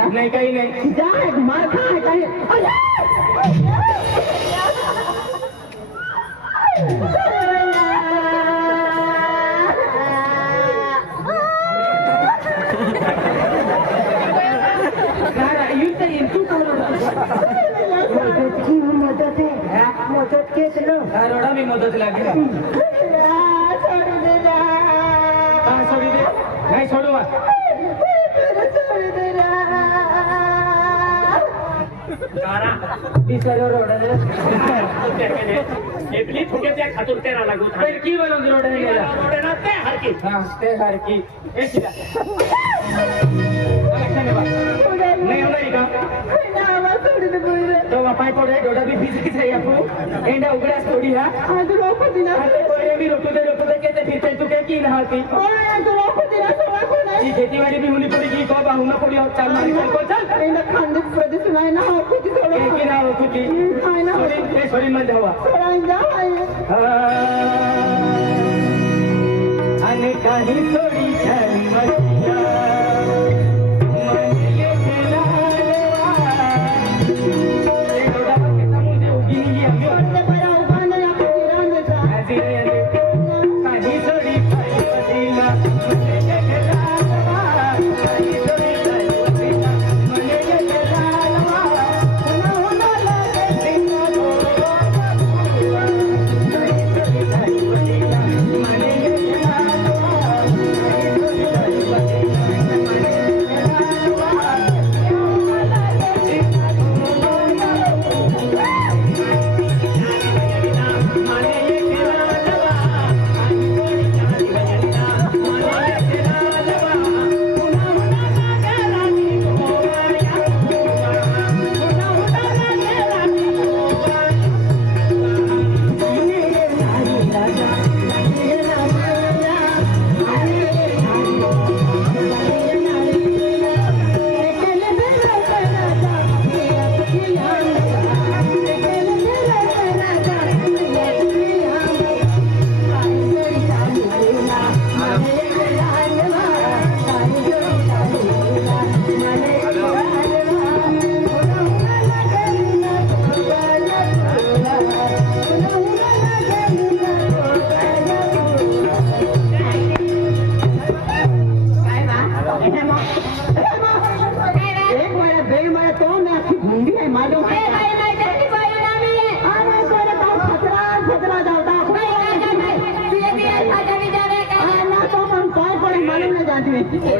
आता नाही काही नाही जा मार खा काही युद्ध येईल तू मदत केस ना रोडा मी मदत लागेल सोडी दे नाही सोडू एपली फुग्याच्या खातूर तेरा लागू की बनवून रोडने गेला रोडेना ते हरकी हा ते हरकी नाही होणार का तो पाय पडे डोडा बी भिजायचा आहे आपण एंडा उघड्यास थोडी हा मी रोटू दे केते फिरते तू काय की ना ती खेतीवाडी बी होनी पड़ी की को बाहू ना पड़ी और चाल मारी को चल खानदेश प्रदेश नाही ना होती की ना होती नाही ना ते सोडी मन जावा आणि काही सोडी झाली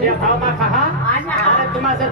मस्तिया भाव मा कहा तुम्हाला